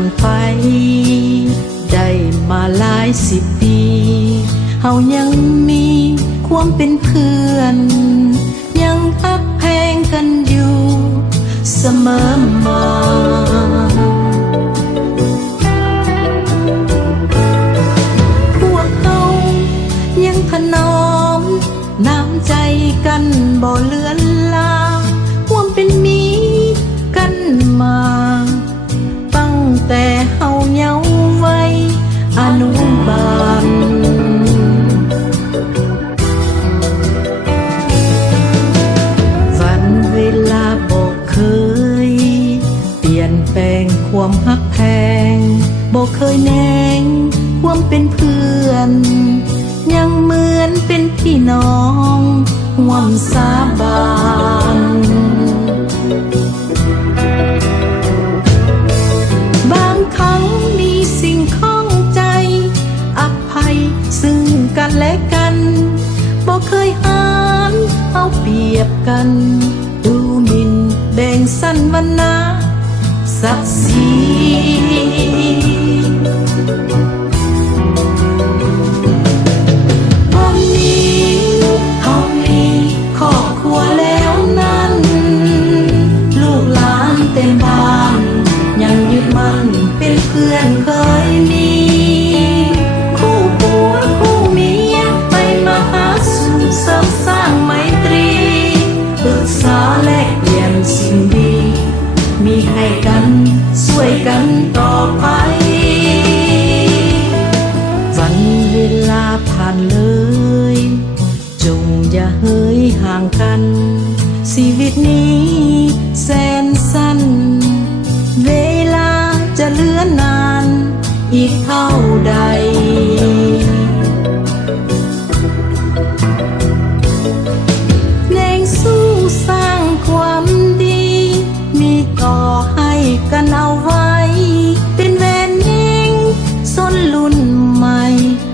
านไปได้มาหลายสิบปีเฮายังมีความเป็นเพื่อนยังฮักแพงกันอยู่เสมอมาพวกเรายังถนอมน้ำใจกันบ่เลือนลางความเป็นมีกันมาตั้งแต่เฮาเยาว์วัยอนุบาลวันเวลาบอกเคยเปลี่ยนแปลงความฮักแพงบอกเคยแนงความเป็นเพื่อนยังเหมือนเป็นพี่น้องร่วมสาบานบางครั้งมีสิ่งข้องใจอภัยซึ่งกันและกันบอกเคยหารเอาเปรียบกันดูหมิ่นแบ่งสั้นวรรณะศักดิ์ศรีเพื่อนเคยมีคู่ผัวคู่เมียไปมาหาสู่เสริมสร้างไมตรีปรึกษาแลกเปลี่ยนสิ่งดีมีให้กันช่วยกันต่อไปวันเวลาผ่านเลยจงอย่าเฮ้ยห่างกันชีวิตนี้แสนสั้นเวลาจะเหลือนานอีกเท่าใดแรงสู้สร้างความดีมีต่อให้กันเอาไว้เป็นแวนยิ่งสนรุ่นใหม่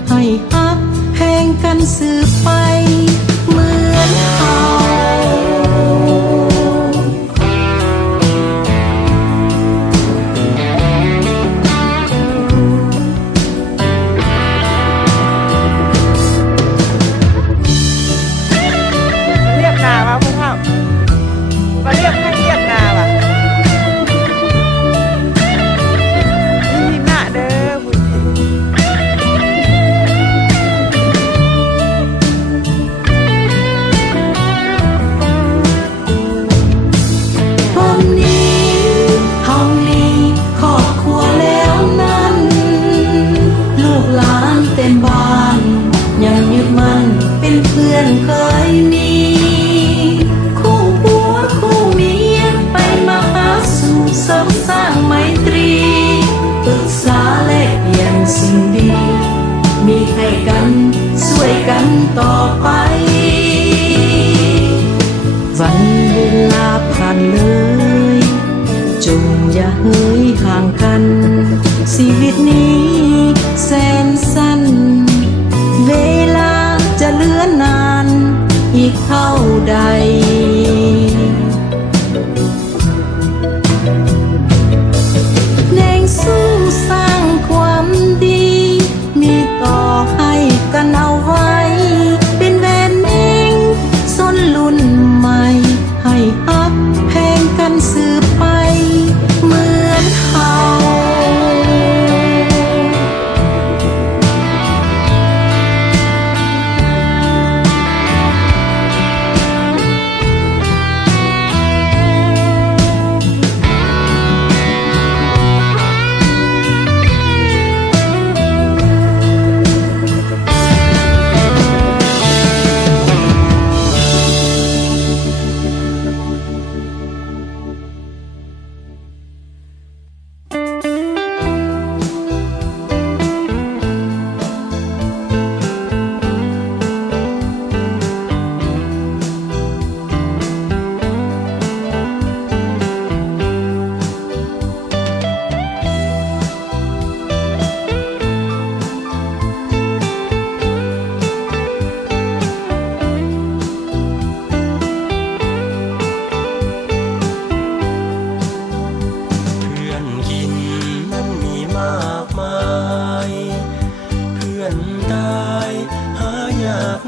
ให้ฮักแพงกันสืบไปเหมือนเขามาเรียกให้เรียกนาว่ะนี่หน้าเด้อผู้หญิงตอนนี้เฮามีครอบครัวแล้วนั้นลูกหลานเต็มบ้านยังยึดมั่นเป็นเพื่อนเคยมีเสริมสร้างไมตรีปรึกษาแลกเปลี่ยนสิ่งดีมีให้กันช่วยกันต่อไปวันเวลาผ่านเลยจงอย่าเฮ้ยห่างกันชีวิตนี้แสนสั้นเวลาจะเหลือนานอีกเท่าใดสู้สร้างความดีมีต่อให้กันเอาไว้เป็นแวนเองสนรุ่นใหม่ให้ฮักแพงกันสืบไปเหมือนเฮา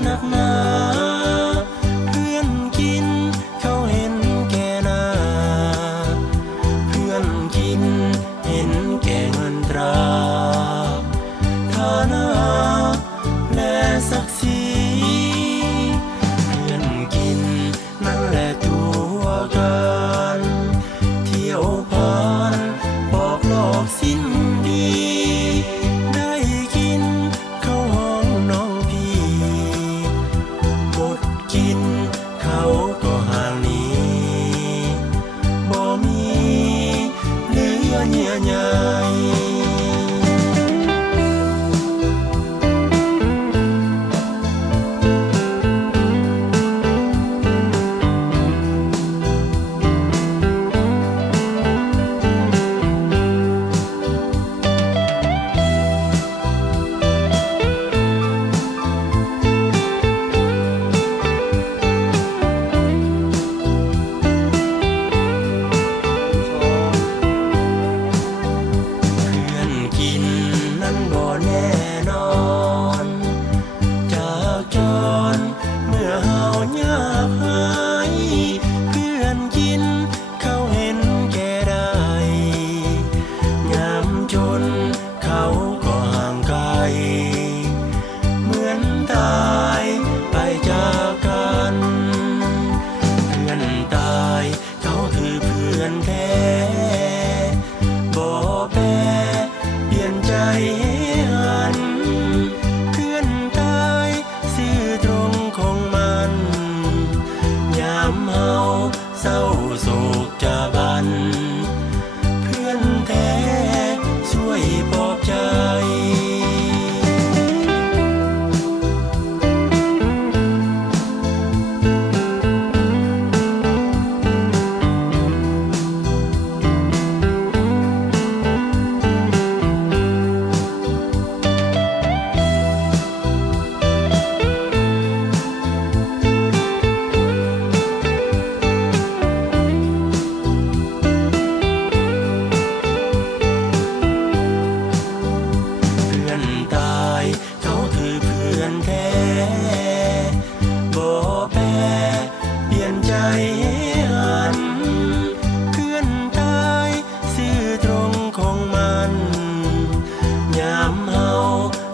หนักหนาเพื่อนกินเขาเห็นแก่หน้าเพื่อนกินเห็นแก่เงินตราฐานะและศักดิ์ศรีเพื่อนกินนั่นแหละตัวการเที่ยวผ่านบอกหลอกสิ้นดีได้กินข้าวห้องน้องพี่หมดกินเขาก็ห่างหนีบ่มีเหลือเยื่อใยเศร้าโศกจะบันเพื่อนแท้ช่วยปลอบใจ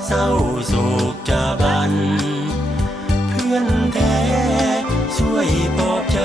เศร้าโศกจะบันเพื่อนแท้ช่วยปลอบใจ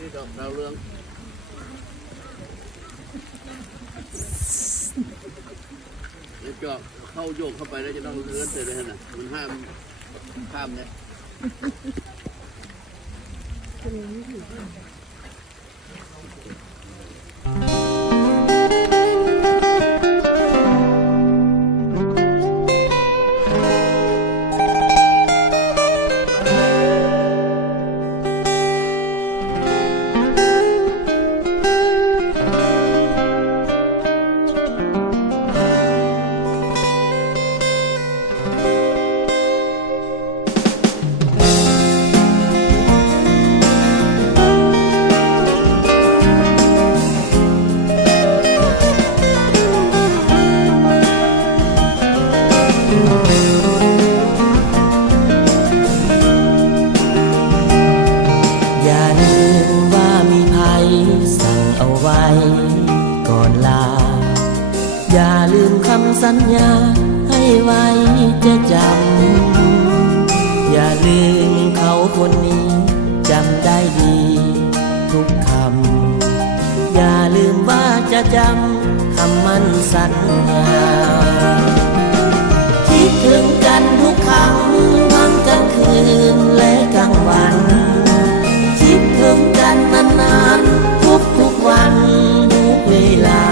นี่ดอกดาวเรืองแล้วก็เข้าโยกเข้าไปแล้วจะต้องเลื่อนเสร็จเลยนะมันห้ามข้ามเนี่ย ก่อนลาอย่าลืมคำสัญญาให้ไว้จะจำอย่าลืมเขาคนนี้จำได้ดีทุกคำอย่าลืมว่าจะจำคำมั่นสัญญาคิดถึงกันทุกครั้งทั้งกลางคืนและกลางวันคิดถึงกันนานๆทุกวันทุกเวลา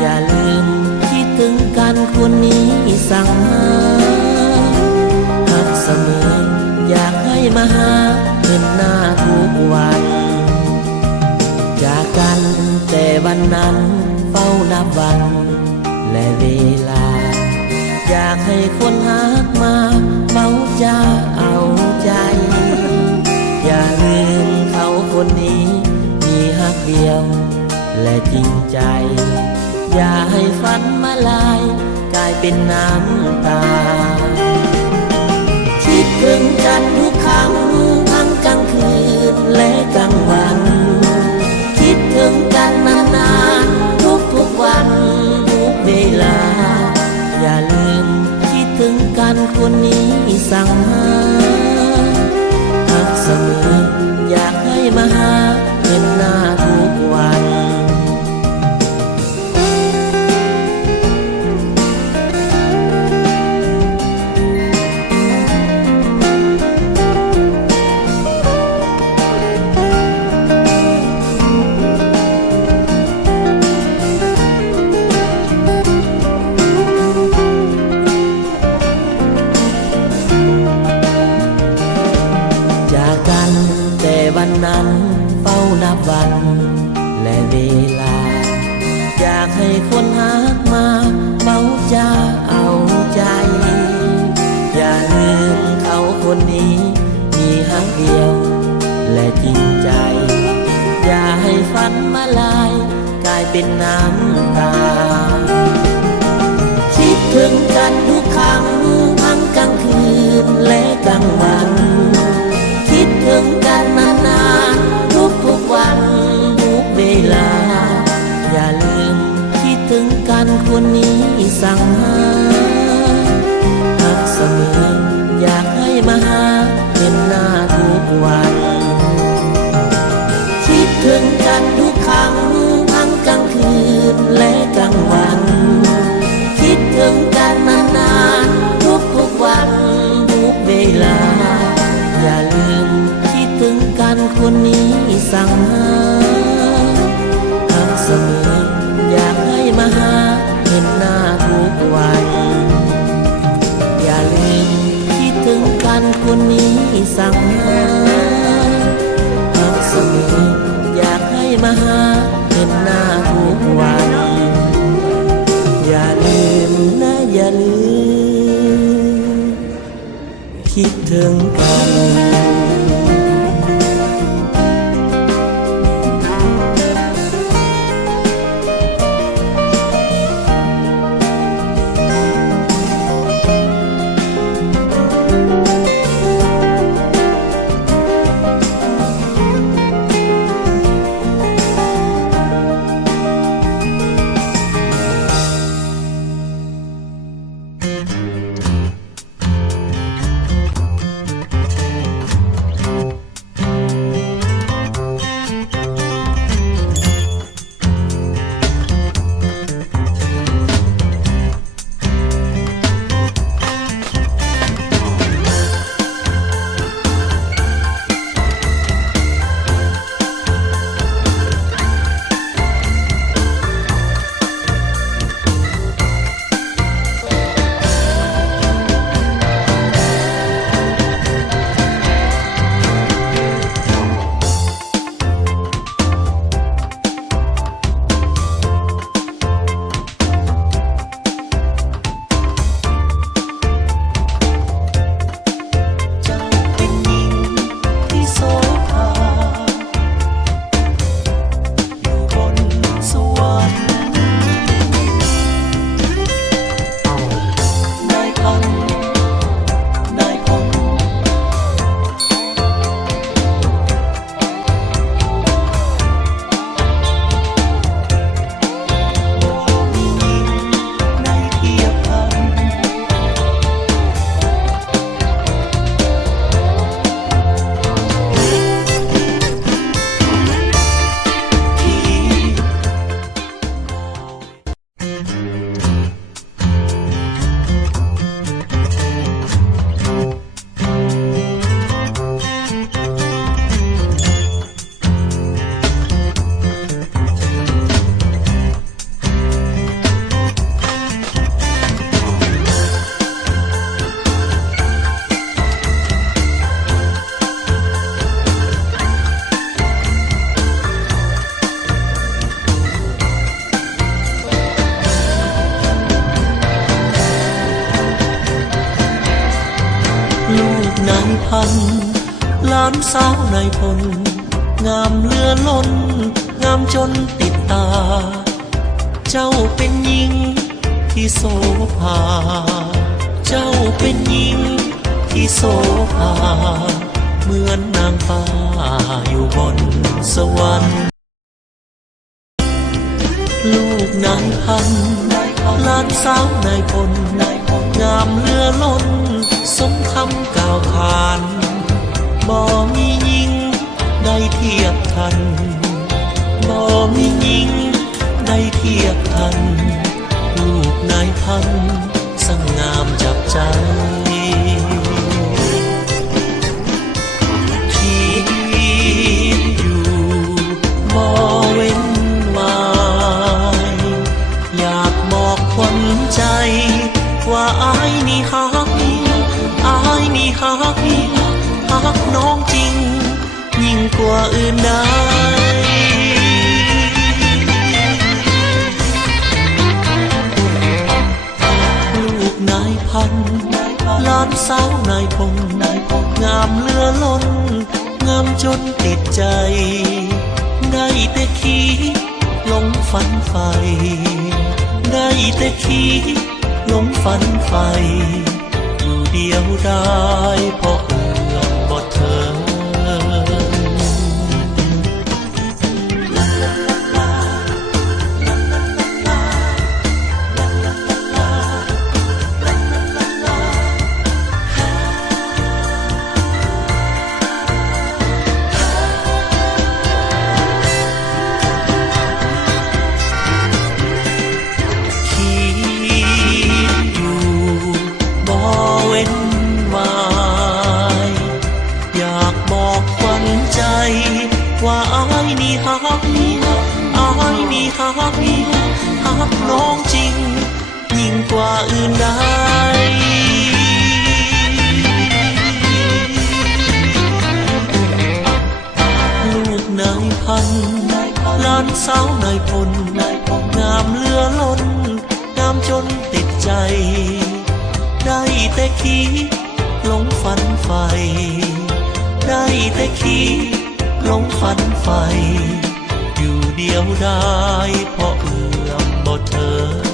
อย่าลืมคิดถึงกันคนนี้สั่งหาหักเสมออยากให้มาหาเห็นหน้าทุกวันจากกันแต่วันนั้นเฝ้านับวันและเวลาอยากให้คนหักมาเฝ้าจะเอาใจอย่าลืมเขาคนนี้มีหักเดียวและจริงใจอย่าให้ฝันมาลายกลายเป็นน้ำตาคิดถึงกันทุกครั้งทั้งกลางคืนและกลางวันคิดถึงกันนานๆทุกวันทุกเวลาอย่าลืมคิดถึงกันคนนี้สั่งหาหักเสมออยากให้มาหาเห็นหน้าทุกวันวันนั้นเฝ้านับวันและเวลาอยากให้คนหักมาเฝ้าจะเอาใจอย่าลืมเขาคนนี้มีหักเดียวและจริงใจอย่าให้ฝันมาลายกลายเป็นน้ำตาคิดถึงกันทุกครั้งทั้งกลางคืนและกลางวันคิดถึงกันนานๆทุกวันทุกเวลาอย่าลืมคิดถึงกันคนนี้สั่งหาหักเสมออยากให้มาหาเห็นหน้าทุกวันคิดถึงกันทุกครั้งทั้งกลางคืนและกลางวันคิดถึงกันนานๆทุกวันทุกเวลาอย่าลืมคิดถึงกันคนนี้สั่งหาหักเสมออยากให้มาหาเห็นหน้าทุกวันอย่าลืมคิดถึงกันคนนี้สั่งหาหักเสมออยากให้มาหาเห็นหน้าทุกวันอย่าลืมนะอย่าลืมคิดถึงกัน สาวนายพลงามเหลือล้นงามจนติดตา เจ้าเป็นหญิงที่โสภา เจ้าเป็นหญิงที่โสภา เหมือนนางฟ้าอยู่บนสวรรค์ลูกนายพันหลานสาวนายพลงามเหลือล้นสมคำกล่าวขานบ่มีหญิงได้เทียบทันบ่มีหญิงได้เทียบทันลูกนายพันสง่ามจับใจคิดอยู่บ่เว้นวายอยากบอกคนใจว่าอายนี่ฮักอายนี่ฮักฮักน้องจริงยิ่งกว่าอื่นใดลูกนายพันหลานสาวนายพงงามเหลือล้นงามจนติดใจได้แต่คิดหลงฝันใฝ่ได้แต่คิดหลงฝันใฝ่อยู่เดียวได้เพราะเอื้อมบ่เถิงว่าอายนี่ฮักอายนี่ฮักฮักน้องจริงยิ่งกว่าอื่นใดลูกนายพันหลานสาวนายพลงามเหลือล้นงามจนติดใจได้แต่คิดหลงฝันใฝ่ได้แต่คิดหลงฝันใฝ่อยู่เดียวได้เพราะเอื้อมบ่เถิง